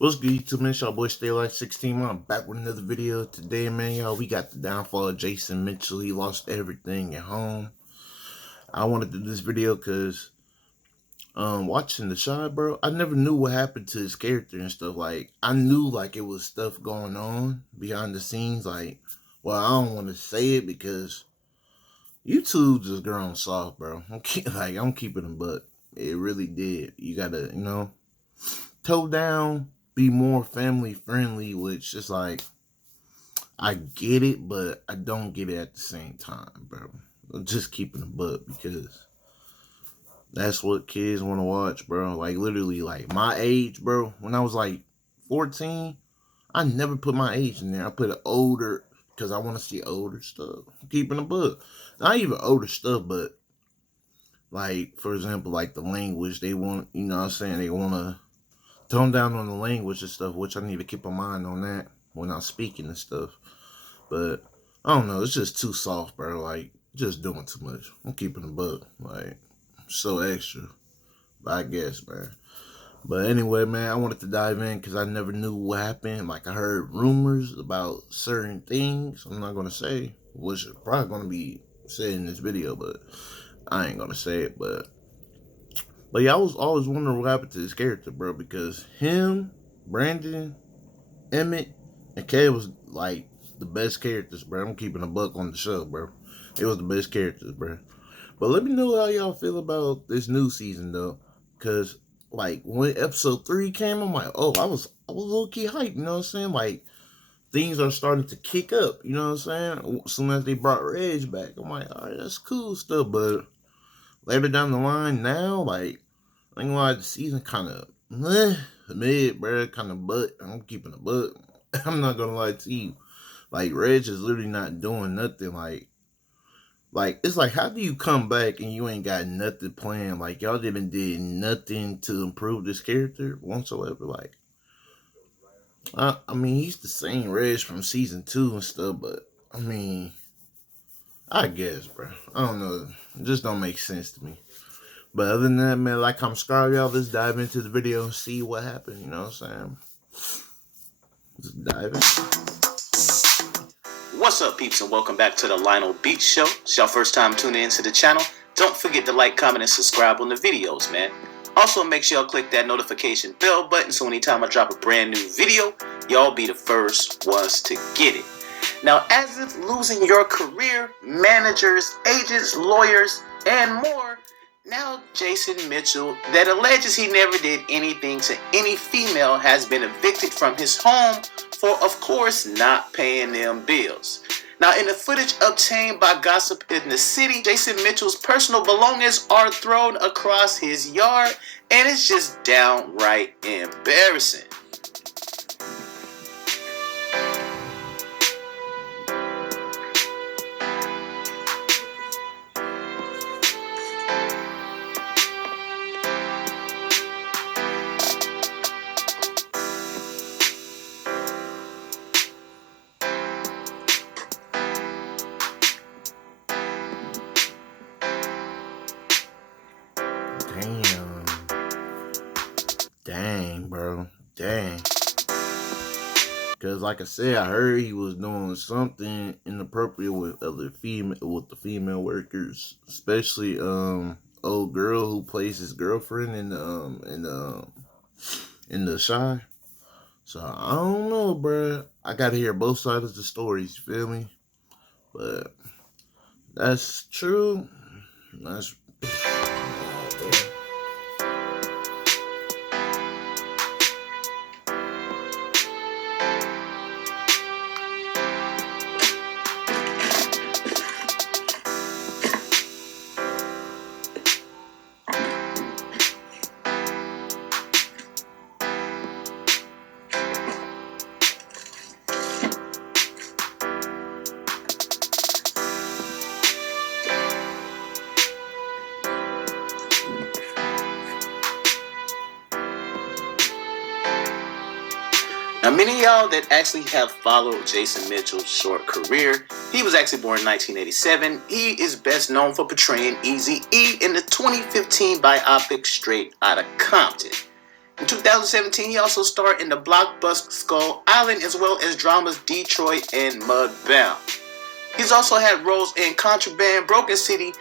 What's good, YouTube, man? It's y'all boy Stay Like 16. I'm back with another video today, man. Y'all, we got the downfall of Jason Mitchell. He lost everything at home. I wanted to do this video because watching The Shy, bro, I never knew what happened to his character and stuff. Like, I knew, like, it was stuff going on behind the scenes. Like, well, I don't want to say it because YouTube just grown soft, bro. I'm keeping them, but it really did. You gotta, toe down, be more family friendly, which is like, I get it, but I don't get it at the same time, bro. I'm just keeping a buck because that's what kids want to watch, bro. Like, literally, like, my age, bro, when I was like 14, I never put my age in there. I put it older because I want to see older stuff. I'm keeping a buck. Not even older stuff, but like, for example, like the language they want, you know what I'm saying? They want to tone down on the language and stuff, which I need to keep a mind on that when I'm speaking and stuff. But I don't know, it's just too soft, bro. Like, just doing too much. I'm keeping a buck, like, so extra. But I guess, man. But anyway, man, I wanted to dive in because I never knew what happened. Like, I heard rumors about certain things. I'm not gonna say, which is probably gonna be said in this video, but I ain't gonna say it. But yeah, I was always wondering what happened to this character, bro, because him, Brandon, Emmett, and Kay was like the best characters, bro. I'm keeping a buck on the show, bro. It was the best characters, bro. But let me know how y'all feel about this new season, though, because like when episode 3 came, I'm like, oh, I was low key hyped. You know what I'm saying? Like, things are starting to kick up. You know what I'm saying? As soon as they brought Reg back, I'm like, all right, that's cool stuff. But later down the line, now, like, I ain't gonna lie, the season kind of mid, bro. Kind of butt. I'm keeping a butt. I'm not gonna lie to you. Like, Reg is literally not doing nothing. Like it's like, how do you come back and you ain't got nothing planned? Like, y'all didn't did nothing to improve this character whatsoever. Like, I mean, he's the same Reg from season 2 and stuff, but I mean, I guess, bro. I don't know. It just don't make sense to me. But other than that, man, like, I'm subscribed, y'all. Let's dive into the video and see what happened. You know what I'm saying? Let's dive in. What's up, peeps, and welcome back to the Lionel Beach Show. It's your first time tuning into the channel. Don't forget to like, comment, and subscribe on the videos, man. Also, make sure y'all click that notification bell button so anytime I drop a brand new video, y'all be the first ones to get it. Now, as if losing your career, managers, agents, lawyers, and more, now Jason Mitchell, that alleges he never did anything to any female, has been evicted from his home for, of course, not paying them bills. Now, in the footage obtained by Gossip in the City, Jason Mitchell's personal belongings are thrown across his yard, and it's just downright embarrassing. Dang, bro. Dang. Because, like I said, I heard he was doing something inappropriate with the female workers, especially old girl who plays his girlfriend in the Shy. So I don't know, bro. I gotta hear both sides of the stories. You feel me? But that's true. That's. Now, many of y'all that actually have followed Jason Mitchell's short career, he was actually born in 1987. He is best known for portraying Eazy-E in the 2015 biopic Straight Outta Compton. In 2017, he also starred in the blockbuster Skull Island as well as dramas Detroit and Mudbound. He's also had roles in Contraband, Broken City,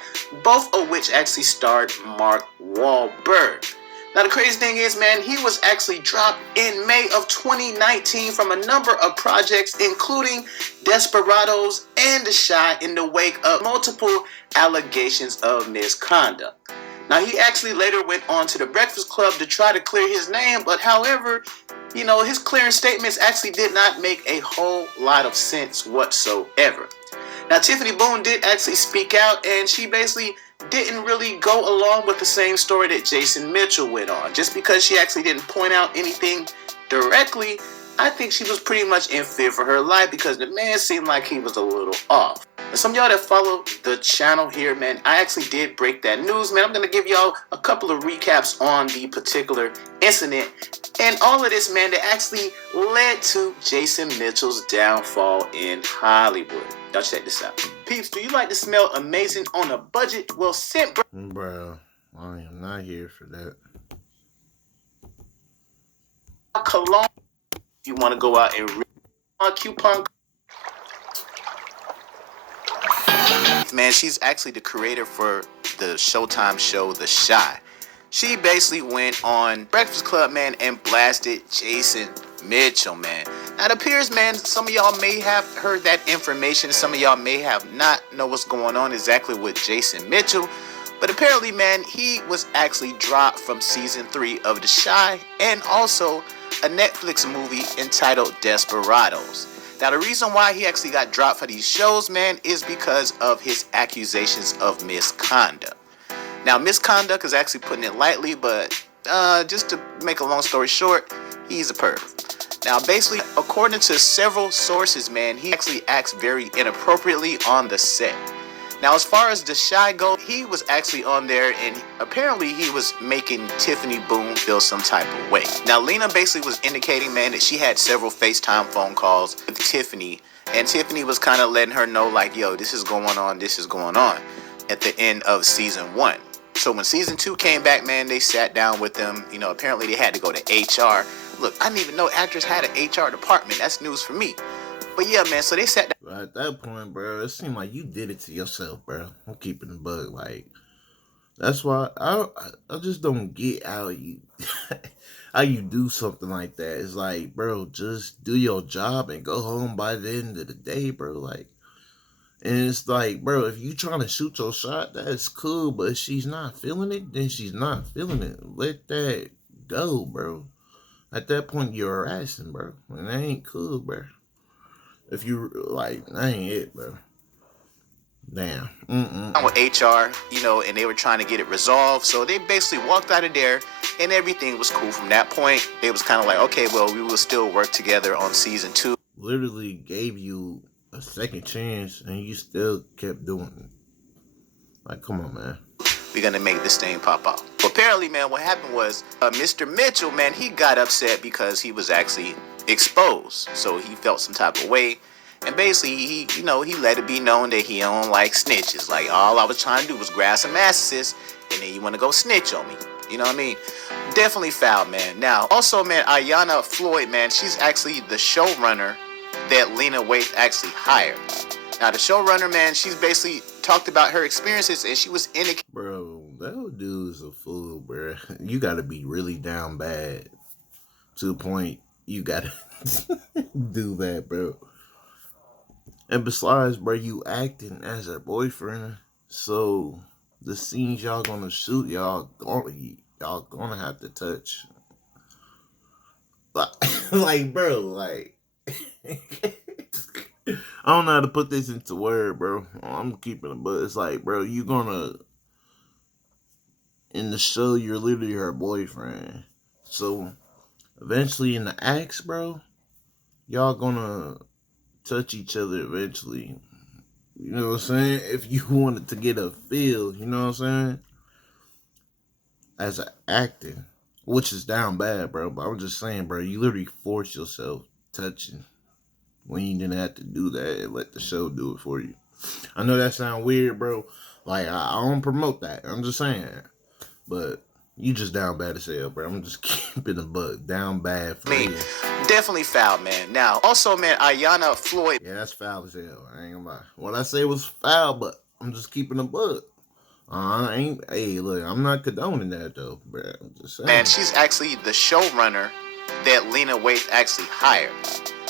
both of which actually starred Mark Wahlberg. Now the crazy thing is, man, he was actually dropped in May of 2019 from a number of projects, including Desperados and The Chi, in the wake of multiple allegations of misconduct. Now he actually later went on to The Breakfast Club to try to clear his name, but however, his clearing statements actually did not make a whole lot of sense whatsoever. Now, Tiffany Boone did actually speak out, and she basically didn't really go along with the same story that Jason Mitchell went on. Just because she actually didn't point out anything directly, I think she was pretty much in fear for her life because the man seemed like he was a little off. And some of y'all that follow the channel here, man, I actually did break that news, man. I'm going to give y'all a couple of recaps on the particular incident and all of this, man, that actually led to Jason Mitchell's downfall in Hollywood. Y'all check this out. Peeps, do you like to smell amazing on a budget? Well, scent... Bro, I am not here for that. Cologne. If you want to go out and coupon... Man, she's actually the creator for the Showtime show, The Chi. She basically went on Breakfast Club, man, and blasted Jason Mitchell, man. Now, it appears, man, some of y'all may have heard that information. Some of y'all may have not know what's going on exactly with Jason Mitchell. But apparently, man, he was actually dropped from season 3 of The Chi and also a Netflix movie entitled Desperados. Now, the reason why he actually got dropped for these shows, man, is because of his accusations of misconduct. Now, misconduct is actually putting it lightly, but just to make a long story short, he's a perv. Now, basically, according to several sources, man, he actually acts very inappropriately on the set. Now, as far as The Chi goes, he was actually on there, and apparently he was making Tiffany Boone feel some type of way. Now, Lena basically was indicating, man, that she had several FaceTime phone calls with Tiffany, and Tiffany was kind of letting her know, like, yo, this is going on at the end of season 1. So when season 2 came back, man, they sat down with them. Apparently they had to go to HR. Look, I didn't even know actors had an HR department. That's news for me. But yeah, man, so they sat down. At that point, bro, it seemed like you did it to yourself, bro. I'm keeping the bug. Like, that's why I just don't get how you how you do something like that. It's like, bro, just do your job and go home by the end of the day, bro. Like, and it's like, bro, if you trying to shoot your shot, that's cool. But if she's not feeling it, then she's not feeling it. Let that go, bro. At that point, you're harassing, bro. And that ain't cool, bro. If you, like, that ain't it, bro. Damn. With HR, and they were trying to get it resolved. So they basically walked out of there, and everything was cool from that point. It was kind of like, okay, well, we will still work together on season 2. Literally gave you a second chance, and you still kept doing it. Like, come on, man. We're going to make this thing pop out. But apparently, man, what happened was Mr. Mitchell, man, he got upset because he was actually exposed. So he felt some type of way. And basically, he let it be known that he don't like snitches. Like, all I was trying to do was grab some asses, and then you want to go snitch on me. You know what I mean? Definitely foul, man. Now, also, man, Ayanna Floyd, man, she's actually the showrunner that Lena Waithe actually hired. Now, the showrunner, man, she's basically talked about her experiences, and she was indicating... Bro, that dude's a fool, bro. You gotta be really down bad to the point you gotta do that, bro. And besides, bro, you acting as her boyfriend, so the scenes y'all gonna shoot, y'all gonna have to touch. Like, bro, like... I don't know how to put this into word, bro. I'm keeping it, but it's like, bro, you gonna... In the show, you're literally her boyfriend. So, eventually in the acts, bro, y'all gonna touch each other eventually. You know what I'm saying? If you wanted to get a feel, you know what I'm saying? As an actor, which is down bad, bro. But I'm just saying, bro, you literally force yourself touching when you didn't have to do that and let the show do it for you. I know that sounds weird, bro. Like, I don't promote that. I'm just saying. But You just down bad as hell, bro. I'm just keeping the buck down bad for real. Definitely foul, man. Now, also, man, Ayanna Floyd. Yeah, that's foul as hell. I ain't gonna lie. What I say was foul, but I'm just keeping the buck. I ain't. Hey, look, I'm not condoning that though, bro. I'm just saying. Man, she's actually the showrunner that Lena Waithe actually hired.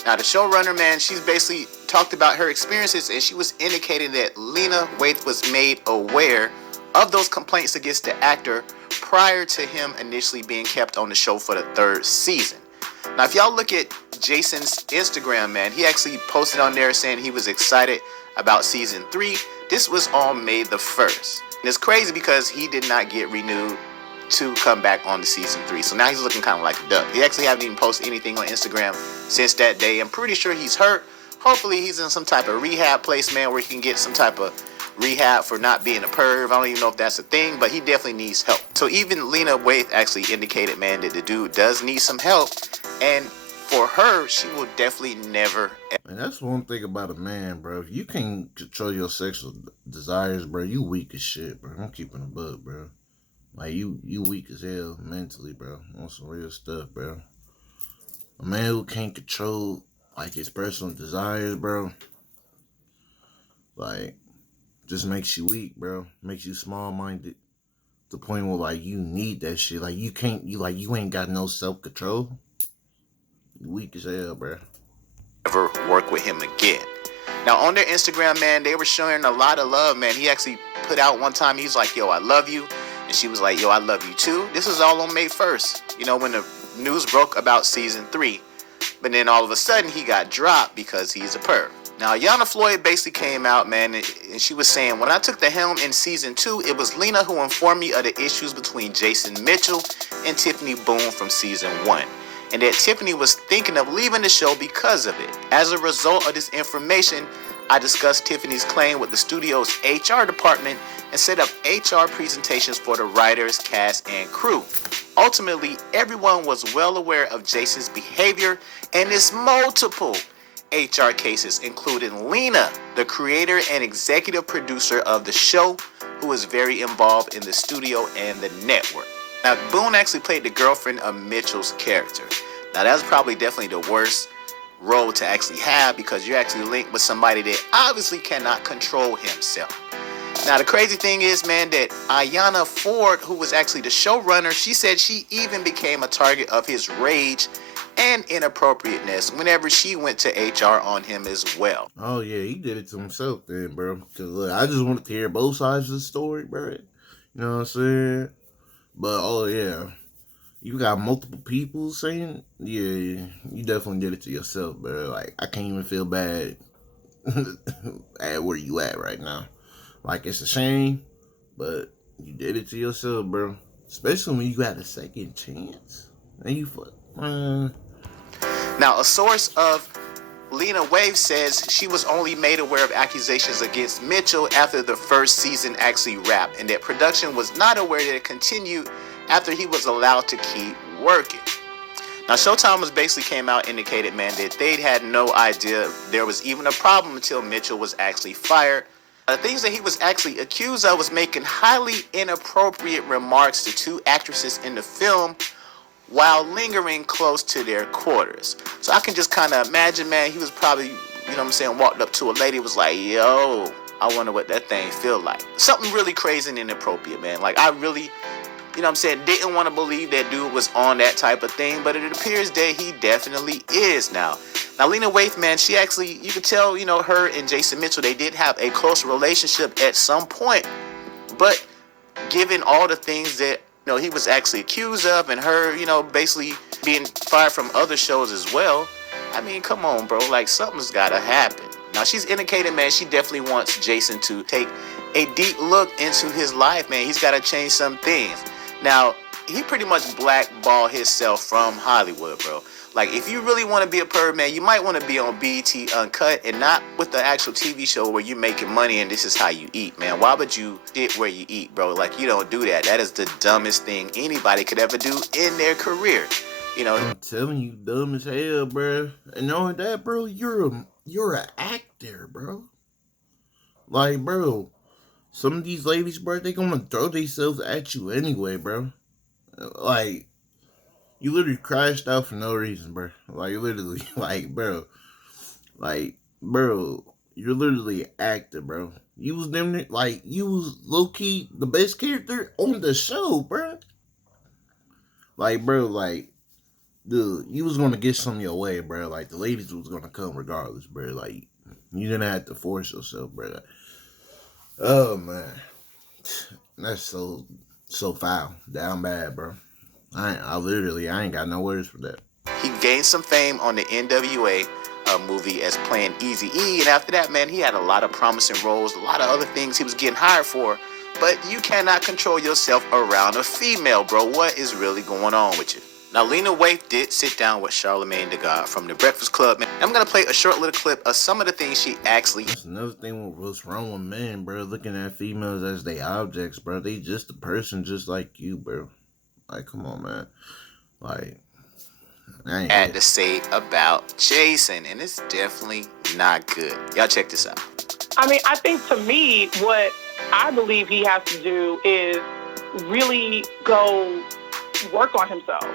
Now, the showrunner, man, she's basically talked about her experiences, and she was indicating that Lena Waithe was made aware of those complaints against the actor prior to him initially being kept on the show for the 3rd season. Now, if y'all look at Jason's Instagram, man, he actually posted on there saying he was excited about season 3. This was on May the 1st. And it's crazy because he did not get renewed to come back on to season 3. So now he's looking kind of like a duck. He actually haven't even posted anything on Instagram since that day. I'm pretty sure he's hurt. Hopefully he's in some type of rehab place, man, where he can get some type of rehab for not being a perv. I don't even know if that's a thing, but he definitely needs help. So even Lena Waithe actually indicated, man, that the dude does need some help. And for her, she will definitely never. And that's one thing about a man, bro. If you can't control your sexual desires, bro, you weak as shit, bro. I'm keeping a buck, bro. Like, you weak as hell mentally, bro. On some real stuff, bro. A man who can't control, like, his personal desires, bro, like, just makes you weak, bro. Makes you small-minded. To the point where, like, you need that shit. Like, you ain't got no self-control. You weak as hell, bro. Ever work with him again. Now, on their Instagram, man, they were showing a lot of love, man. He actually put out one time, he's like, yo, I love you. And she was like, yo, I love you too. This was all on May 1st, you know, when the news broke about season 3. But then all of a sudden, he got dropped because he's a perv. Now, Ayanna Floyd basically came out, man, and she was saying, when I took the helm in season 2, it was Lena who informed me of the issues between Jason Mitchell and Tiffany Boone from season 1. And that Tiffany was thinking of leaving the show because of it. As a result of this information, I discussed Tiffany's claim with the studio's HR department and set up HR presentations for the writers, cast, and crew. Ultimately, everyone was well aware of Jason's behavior, and it's multiple HR cases, including Lena, the creator and executive producer of the show, who is very involved in the studio and the network. Now, Boone actually played the girlfriend of Mitchell's character. Now, that's probably definitely the worst role to actually have because you're actually linked with somebody that obviously cannot control himself. Now, the crazy thing is, man, that Ayanna Ford, who was actually the showrunner, she said she even became a target of his rage and inappropriateness whenever she went to HR on him as well. Oh, yeah, he did it to himself then, bro. Because, look, I just wanted to hear both sides of the story, bro. You know what I'm saying? But, oh, yeah, you got multiple people saying, yeah, you definitely did it to yourself, bro. Like, I can't even feel bad at where you at right now. Like, it's a shame, but you did it to yourself, bro. Especially when you got a second chance. And you fuck, man. Now, a source of Lena Waithe says she was only made aware of accusations against Mitchell after the first season actually wrapped, and that production was not aware that it continued after he was allowed to keep working. Now, Showtime was basically came out and indicated, man, that they'd had no idea there was even a problem until Mitchell was actually fired. The things that he was actually accused of was making highly inappropriate remarks to 2 actresses in the film while lingering close to their quarters. So I can just kind of imagine, man, he was probably, you know what I'm saying, walked up to a lady, was like, yo, I wonder what that thing feel like. Something really crazy and inappropriate, man. Like, I really, you know what I'm saying, didn't want to believe that dude was on that type of thing, but it appears that he definitely is now. Now, Lena Waithe, man, she actually, you could tell, you know, her and Jason Mitchell, they did have a close relationship at some point, but given all the things that, you know, he was actually accused of, and her, you know, basically being fired from other shows as well. I mean, come on, bro. Like, something's got to happen. Now, she's indicated, man, she definitely wants Jason to take a deep look into his life, man. He's got to change some things. Now, he pretty much blackballed himself from Hollywood, bro. Like, if you really want to be a perv, man, you might want to be on BET Uncut and not with the actual TV show where you're making money and this is how you eat, man. Why would you eat where you eat, bro? Like, you don't do that. That is the dumbest thing anybody could ever do in their career. You know, I'm telling you, dumb as hell, bro. And knowing that, bro, you're an actor, bro. Like, bro, some of these ladies, bro, they gonna throw themselves at you anyway, bro. Like, you literally crashed out for no reason, bro. Like, literally, bro, you're literally an actor, bro. You was them, like, you was low key the best character on the show, bro. Like, bro, like, dude, you was gonna get some your way, bro. Like, the ladies was gonna come regardless, bro. Like, you didn't have to force yourself, bro. Oh man, that's so foul, down bad, bro. I ain't got no words for that. He gained some fame on the NWA movie as playing Eazy-E, and after that, man, he had a lot of promising roles, a lot of other things he was getting hired for. But you cannot control yourself around a female, bro. What is really going on with you? Now, Lena Waithe did sit down with Charlamagne the God from The Breakfast Club, man. I'm going to play a short little clip of some of the things she actually... That's another thing with what's wrong with men, bro. Looking at females as they objects, bro. They just a person just like you, bro. Like, come on, man. Like, I ain't had to say about Jason, and it's definitely not good. Y'all check this out. I mean, I think to me, what I believe he has to do is really go work on himself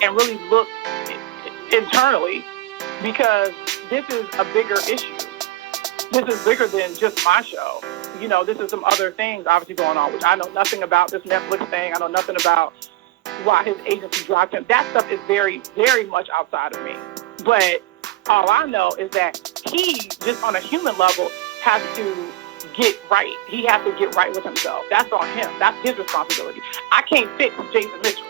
and really look internally, because this is a bigger issue. This is bigger than just my show. You know, this is some other things obviously going on, which I know nothing about, this Netflix thing. I know nothing about why his agency dropped him. That stuff is very, very much outside of me. But all I know is that he, just on a human level, has to get right. He has to get right with himself. That's on him. That's his responsibility. I can't fix Jason Mitchell.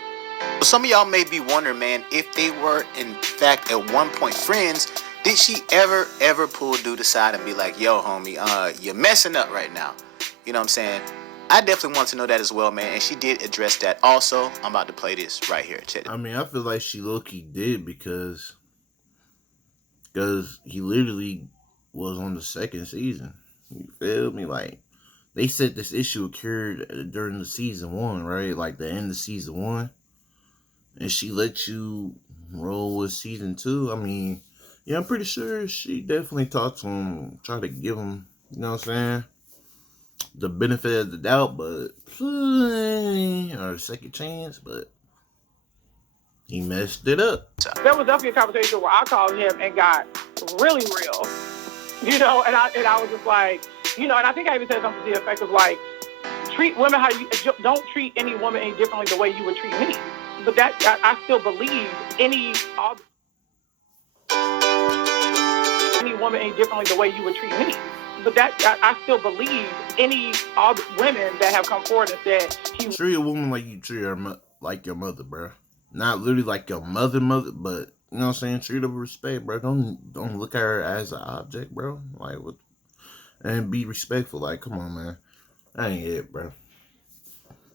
Some of y'all may be wondering, man, if they were in fact at one point friends, did she ever pull dude aside and be like, yo, homie, you're messing up right now? You know what I'm saying? I definitely want to know that as well, man. And she did address that also. I'm about to play this right here. Check it. I mean, I feel like she low-key did because he literally was on the second season. You feel me? Like, they said this issue occurred during the season 1, right? Like, the end of season 1. And she let you roll with season 2. I mean, yeah, I'm pretty sure she definitely talked to him, tried to give him, you know what I'm saying, the benefit of the doubt, but or a second chance, but he messed it up. There was definitely a conversation where I called him and got really real, you know, and I was just like, you know, and I think I even said something to the effect of like, treat women how you don't treat any woman any differently the way you would treat me. But that I still believe any woman any differently the way you would treat me. But that I still believe all the women that have come forward and said treat a woman like you treat her like your mother, bro. Not literally like your mother, but you know what I'm saying. Treat her with respect, bro. Don't look at her as an object, bro. Like, and be respectful. Like, come on, man. That ain't it, bro.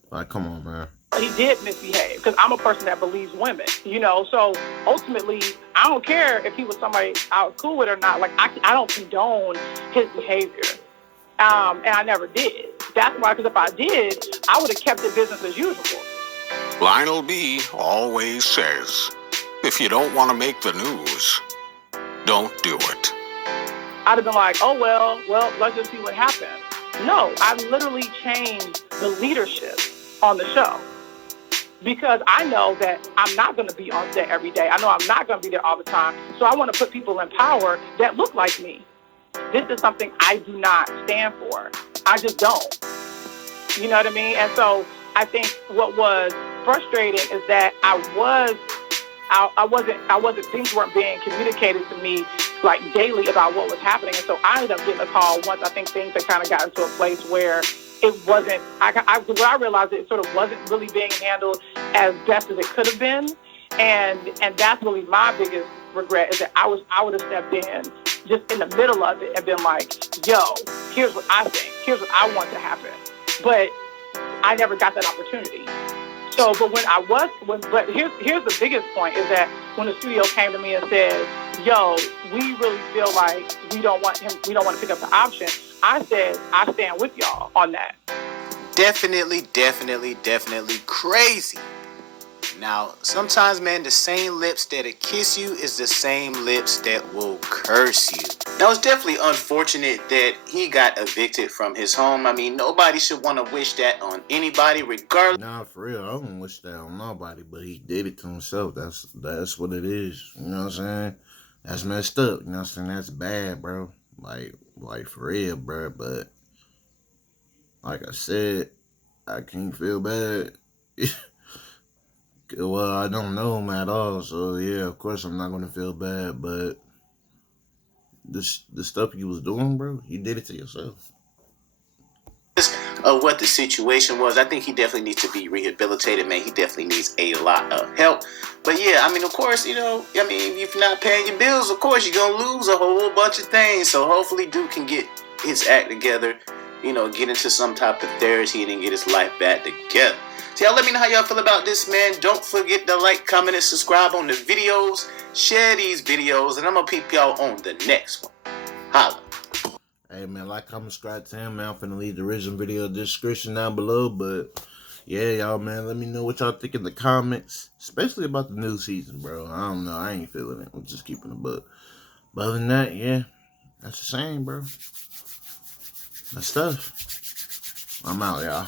Like, come on, man. He did misbehave, because I'm a person that believes women, you know. So ultimately, I don't care if he was somebody I was cool with or not. Like, I don't condone his behavior, and I never did. That's why, because if I did, I would have kept it business as usual. Lionel B always says, if you don't want to make the news, don't do it. I'd have been like, oh, well, let's just see what happens. No, I literally changed the leadership on the show, because I know that I'm not going to be on set every day. I know I'm not going to be there all the time. So I want to put people in power that look like me. This is something I do not stand for. I just don't. You know what I mean? And so I think what was frustrating is that things weren't being communicated to me like daily about what was happening. And so I ended up getting a call once I think things had kind of gotten to a place where it wasn't, I realized it sort of wasn't really being handled as best as it could have been. And that's really my biggest regret, is that I would have stepped in just in the middle of it and been like, yo, here's what I think. Here's what I want to happen. But I never got that opportunity. So, but here's the biggest point, is that when the studio came to me and said, yo, we really feel like we don't want to pick up the option, I said, I stand with y'all on that. Definitely crazy. Now, sometimes, man, the same lips that'll kiss you is the same lips that will curse you. Now, it's definitely unfortunate that he got evicted from his home. I mean, nobody should want to wish that on anybody, regardless. Nah, for real, I don't wish that on nobody, but he did it to himself. That's what it is. You know what I'm saying? That's messed up. You know what I'm saying? That's bad, bro. Like for real, bro. But like I said, I can't feel bad. Well, I don't know him at all, so yeah, of course I'm not gonna feel bad. But the stuff you was doing, bro, you did it to yourself. Of what the situation was, I think he definitely needs to be rehabilitated, man. He definitely needs a lot of help. But yeah, I mean, of course, you know, I mean, if you're not paying your bills, of course, you're gonna lose a whole bunch of things. So hopefully, Duke can get his act together, you know, get into some type of therapy and get his life back together. So y'all let me know how y'all feel about this, man. Don't forget to like, comment, and subscribe on the videos. Share these videos, and I'm gonna peep y'all on the next one. Holla. Hey man, like, comment, subscribe to him, man. I'm finna leave the original video description down below. But yeah, y'all, man, let me know what y'all think in the comments, especially about the new season, bro. I don't know, I ain't feeling it. I'm just keeping the book. But other than that, yeah, that's the same, bro. That's stuff. I'm out, y'all.